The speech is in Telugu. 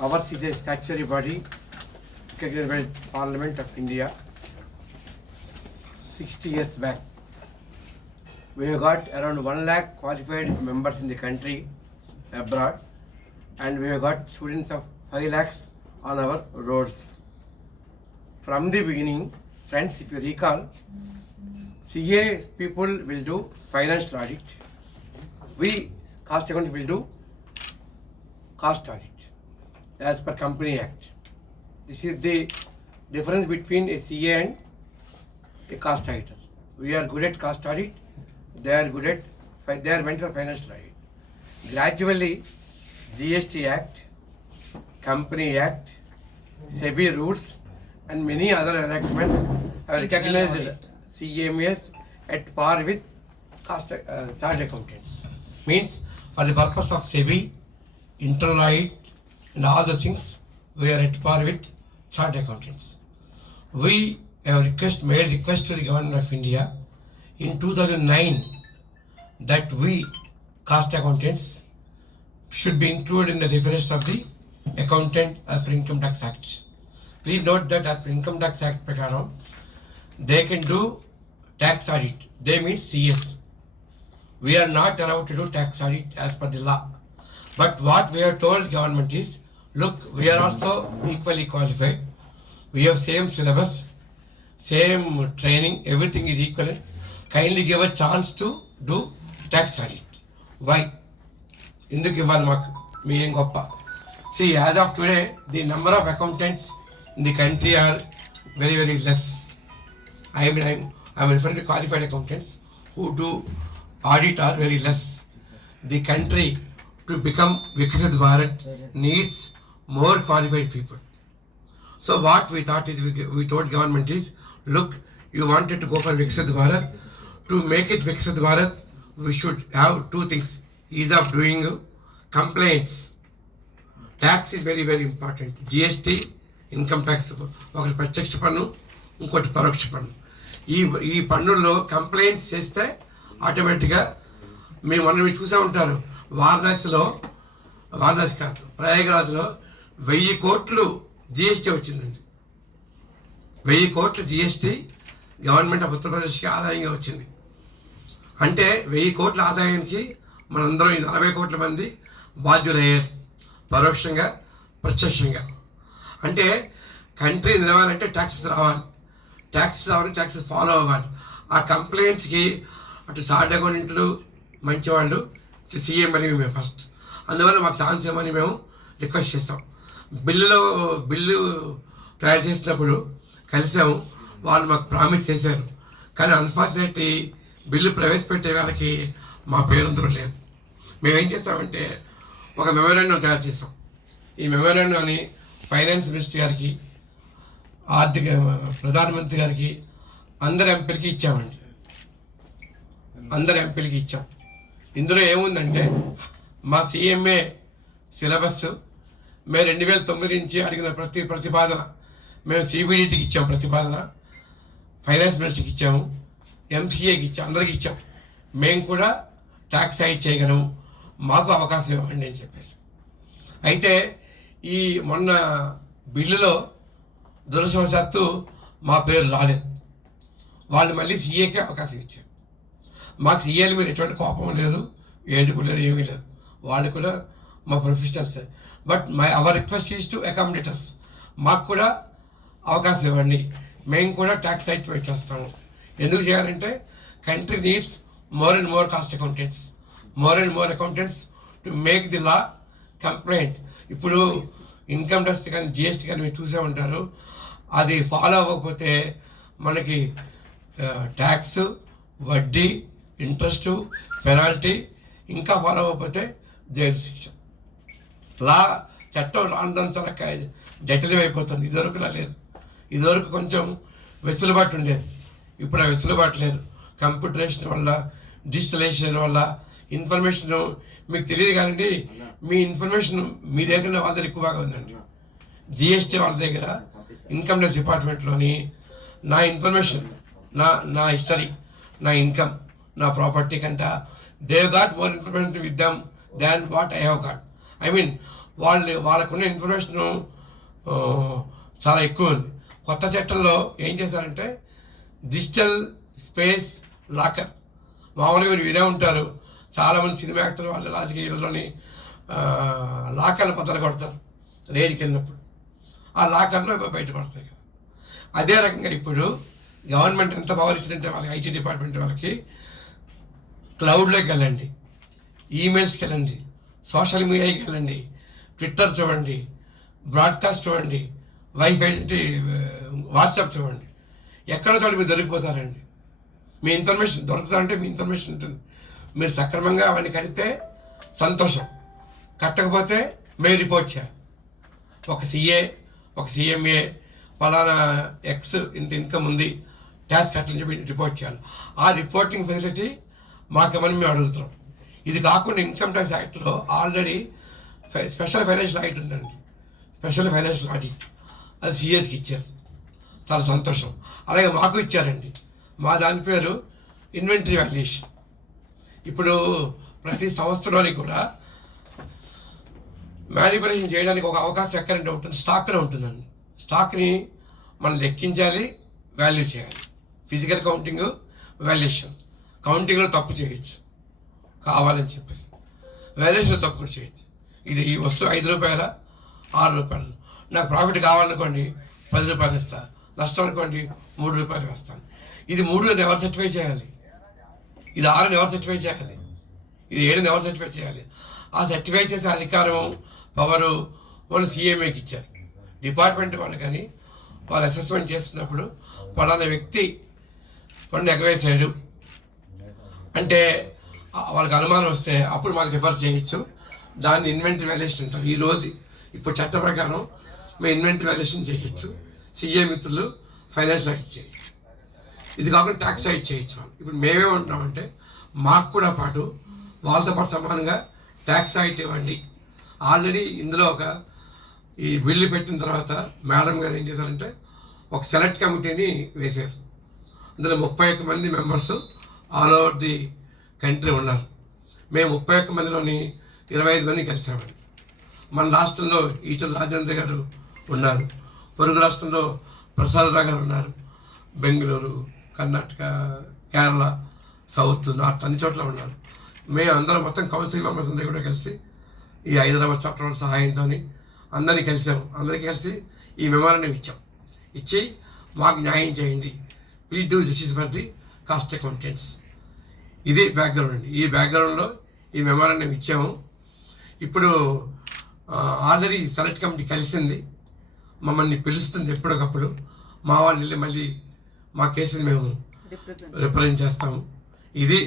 Ours is a statutory body created by Parliament of India 60 years back. We have got around 1 lakh qualified members in the country abroad, and we have got students of 5 lakhs on our roads. From the beginning, friends, if you recall, CA people will do financial audit. We, cost accountant, will do cost audit as per Company Act. This is the difference between a CA and a cost auditor. We are good at cost audit, they are good at, they are meant for financial audit. Gradually, GST Act, Company Act, SEBI rules, and many other enactments have recognized CMS at par with chartered accountants. Means, for the purpose of SEBI, internal audit, and all those things, we are at par with chartered accountants. We have made request to the Government of India in 2009 that we, cost accountants, should be included in the reference of the accountant as per Income Tax Act. Please note that as per Income Tax Act prakaram, they can do tax audit. They mean CS. We are not allowed to do tax audit as per the law. But what we have told government is, look, we are also equally qualified. We have same syllabus, same training, everything is equal. Kindly give a chance to do tax audit. Why? Induk ival maku mee em goppa. See, as of today, the number of accountants in the country are very, very less. I am referring to qualified accountants who do audit are very less. The country to become Viksit Bharat needs more qualified people. So what we thought is, we told government is, look, you wanted to go for Viksit Bharat. To make it Viksit Bharat, we should have two things. Ease of doing complaints. Tax is very, very important. GST, income tax, ఒకటి ప్రత్యక్ష పన్ను, ఇంకోటి పరోక్ష పన్ను. ఈ పన్నుల్లో కంప్లైంట్స్ చేస్తే ఆటోమేటిక్గా మీరు చూసే ఉంటారు. వారణాసి కాదు, ప్రయాగరాజ్లో 1000 కోట్లు జిఎస్టీ వచ్చిందండి. 1000 కోట్లు జిఎస్టీ గవర్నమెంట్ ఆఫ్ ఉత్తరప్రదేశ్కి ఆదాయంగా వచ్చింది. అంటే 1000 కోట్ల ఆదాయానికి మనందరం 40 కోట్ల మంది బాధ్యులయ్యారు, పరోక్షంగా ప్రత్యక్షంగా. అంటే కంట్రీ నిలవాలంటే ట్యాక్సెస్ రావాలి, ట్యాక్సెస్ ఫాలో అవ్వాలి. ఆ కంప్లైంట్స్కి అటు చార్టర్డ్ అకౌంటెంట్లు మంచివాళ్ళు, ఇటు సీఎం అని మేము ఫస్ట్. అందువల్ల మాకు ఛాన్స్ ఇవ్వమని మేము రిక్వెస్ట్ చేస్తాం. బిల్లు తయారు చేసినప్పుడు కలిసాము, వాళ్ళు మాకు ప్రామిస్ చేశారు. కానీ అన్ఫార్చునేట్లీ బిల్లు ప్రవేశపెట్టే వాళ్ళకి మా పేరందరూ లేదు. మేమేం చేస్తామంటే ఒక మెమోరాండం తయారు చేస్తాం. ఈ మెమోరాండాన్ని ఫైనాన్స్ మినిస్టర్ గారికి, ఆర్థిక ప్రధానమంత్రి గారికి, అందరు ఎంపీలకి ఇచ్చామండి. అందరు ఎంపీలకి ఇచ్చాం. ఇందులో ఏముందంటే, మా సీఎంఏ సిలబస్ మేము 2009 నుంచి అడిగిన ప్రతిపాదన మేము సిబిడిటీకి ఇచ్చాము, ప్రతిపాదన ఫైనాన్స్ మినిస్టర్కి ఇచ్చాము, ఎంసీఏకి ఇచ్చాము, అందరికి ఇచ్చాం. మేము కూడా ట్యాక్స్ హైడ్ చేయగలము, మాకు అవకాశం ఇవ్వండి అని చెప్పేసి. అయితే ఈ మొన్న బిల్లులో దురదృష్టవశాత్తు మా పేరు రాలేదు. వాళ్ళు మళ్ళీ సీఏకే అవకాశం ఇచ్చారు. మాకు సీఏల మీద ఎటువంటి కోపం లేదు, ఏడుపు లేదు, ఏమీ లేదు. వాళ్ళు కూడా మా ప్రొఫెషనల్సే. But our request is to accommodate us. మాకు కూడా అవకాశం ఇవ్వండి, మేము కూడా ట్యాక్స్ హైట్ చేస్తాము. ఎందుకు చేయాలంటే country needs more and more cost accountants, more and more accountants to make the law complaint. ఇప్పుడు ఇన్కమ్ ట్యాక్స్ కానీ జిఎస్టీ కానీ మీరు చూసే ఉంటారు, అది ఫాలో అవ్వకపోతే మనకి ట్యాక్స్, వడ్డీ, ఇంట్రెస్టు, పెనాల్టీ, ఇంకా ఫాలో అవ్వకపోతే జైలు శిక్ష. చట్టం రావడం చాలా జటిలం అయిపోతుంది. ఇదివరకులా లేదు. ఇదివరకు కొంచెం వెసులుబాటు ఉండేది, ఇప్పుడు ఆ వెసులుబాటు లేదు. కంప్యూటరైజేషన్ వల్ల, డిజిటలైజేషన్ వల్ల ఇన్ఫర్మేషన్ మీకు తెలియదు కానండి, మీ ఇన్ఫర్మేషన్ మీ దగ్గర వాళ్ళ దగ్గర ఎక్కువగా ఉందండి. జిఎస్టీ వాళ్ళ దగ్గర, ఇన్కమ్ ట్యాక్స్ డిపార్ట్మెంట్లోని నా ఇన్ఫర్మేషన్, నా హిస్టరీ, నా ఇన్కమ్, నా ప్రాపర్టీ కంటే they got more information with them than what I have got. I mean వాళ్ళకున్న ఇన్ఫర్మేషను చాలా ఎక్కువ ఉంది. కొత్త చట్టంలో ఏం చేశారంటే డిజిటల్ స్పేస్ లాకర్, మామూలుగా మీరు వినే ఉంటారు, చాలామంది సినిమా యాక్టర్లు వాళ్ళ రాజకీయాల్లోని లాకర్లు బద్దలు కొడతారు రేడికి వెళ్ళినప్పుడు, ఆ లాకర్లో బయటపడతాయి కదా. అదే రకంగా ఇప్పుడు గవర్నమెంట్ ఎంత పవర్ ఇచ్చిందంటే వాళ్ళకి, ఐటీ డిపార్ట్మెంట్ వాళ్ళకి క్లౌడ్లోకి వెళ్ళండి, ఈమెయిల్స్కి వెళ్ళండి, సోషల్ మీడియాకి వెళ్ళండి, ట్విట్టర్ చూడండి, బ్రాడ్కాస్ట్ చూడండి, వైఫై వాట్సాప్ చూడండి, ఎక్కడ చోట మీరు దొరికిపోతారండి. మీ ఇన్ఫర్మేషన్ దొరుకుతుందంటే మీ ఇన్ఫర్మేషన్ ఉంటుంది. మీరు సక్రమంగా అవన్నీ కడితే సంతోషం, కట్టకపోతే మేము రిపోర్ట్ చేయాలి. ఒక సిఏ, ఒక సిఎంఏ పలానా ఎక్స్ ఇంత ఇన్కమ్ ఉంది, ట్యాక్స్ కట్టని చెప్పి రిపోర్ట్ చేయాలి. ఆ రిపోర్టింగ్ ఫెసిలిటీ మాకేమని మేము అడుగుతున్నాం. ఇది కాకుండా ఇన్కమ్ ట్యాక్స్ యాక్ట్లో ఆల్రెడీ స్పెషల్ ఫైనాన్షియల్ ఆడిట్ ఉందండి, స్పెషల్ ఫైనాన్షియల్ ఆడిట్, అది సిఎస్కి ఇచ్చారు, చాలా సంతోషం. అలాగే మాకు ఇచ్చారండి, మా దాని పేరు ఇన్వెంటరీ వాల్యుయేషన్. ఇప్పుడు ప్రతి సంవత్సరంలోని కూడా మ్యానిపులేషన్ చేయడానికి ఒక అవకాశం ఎక్కడంటే ఉంటుంది, స్టాక్లో ఉంటుందండి. స్టాక్ని మనం లెక్కించాలి, వాల్యూ చేయాలి. Physical counting, valuation. కౌంటింగ్లో తప్పు చేయొచ్చు కావాలని చెప్పేసి, వాల్యుయేషన్లో తప్పు కూడా చేయొచ్చు. ఇది ఈ వస్తువు 5 రూపాయల 6 రూపాయలు, నాకు ప్రాఫిట్ కావాలనుకోండి 10 రూపాయలు ఇస్తా, నష్టం అనుకోండి 3 రూపాయలు వేస్తాను. ఇది 3 ఎవరు సర్టిఫై చేయాలి, ఇది 6 ఎవరు సర్టిఫై చేయాలి, ఇది 7 ఎవరు సర్టిఫై చేయాలి. ఆ సర్టిఫై చేసే అధికారం, పవరు వాళ్ళు సీఎంఏకి ఇచ్చారు. డిపార్ట్మెంట్ వాళ్ళు కానీ వాళ్ళు అసెస్మెంట్ చేస్తున్నప్పుడు పలానా వ్యక్తి పన్ను ఎగవేసాడు అంటే వాళ్ళకి అనుమానం వస్తే అప్పుడు మాకు రిఫర్ చేయొచ్చు. దాన్ని ఇన్వెంటరీ వాల్యుయేషన్ అంటారు. ఈరోజు ఇప్పుడు చట్ట ప్రకారం మేము ఇన్వెంటరీ వాల్యుయేషన్ చేయొచ్చు, సిఏ మిత్రులు ఫైనాన్షియల్ ఆడిట్ చేయొచ్చు. ఇది కాకుండా ట్యాక్స్ ఆడిట్ చేయొచ్చు వాళ్ళు. ఇప్పుడు మేమే ఉంటున్నామంటే మాకు కూడా పాటు వాళ్ళతో పాటు సమానంగా ట్యాక్స్ ఆడిట్ ఇవ్వండి. ఆల్రెడీ ఇందులో ఈ బిల్లు పెట్టిన తర్వాత మేడం గారు ఏం చేశారంటే ఒక సెలెక్ట్ కమిటీని వేశారు. అందులో 31 మంది members all over the country ఉన్నారు. మేము 31 మందిలోని 25 మంది కలిసామండి. మన రాష్ట్రంలో ఈటల రాజేంద్ర గారు ఉన్నారు, పొరుగు రాష్ట్రంలో ప్రసాదరావు గారు ఉన్నారు, బెంగళూరు, కర్ణాటక, కేరళ, సౌత్, నార్త్ అన్ని చోట్ల ఉన్నారు. మేము అందరం మొత్తం కౌన్సిల్ మెంబర్స్ అందరూ కూడా కలిసి ఈ హైదరాబాద్ చాప్టర్ సహాయంతో అందరినీ కలిసాము. అందరికీ కలిసి ఈ మెమోరాండం ఇచ్చి మాకు న్యాయం చేయండి, please do justice for the cost accountants. ఇది బ్యాక్గ్రౌండ్ అండి. ఈ బ్యాక్గ్రౌండ్లో ఈ మెమోరాండం ఇచ్చాము. ఇప్పుడు ఆల్రెడీ సెలెక్ట్ కమిటీ కలిసింది, మమ్మల్ని పిలుస్తుంది ఎప్పటికప్పుడు. మా వాళ్ళు వెళ్ళి మళ్ళీ మా కేసుని మేము రిప్రజెంట్ చేస్తాము. ఇది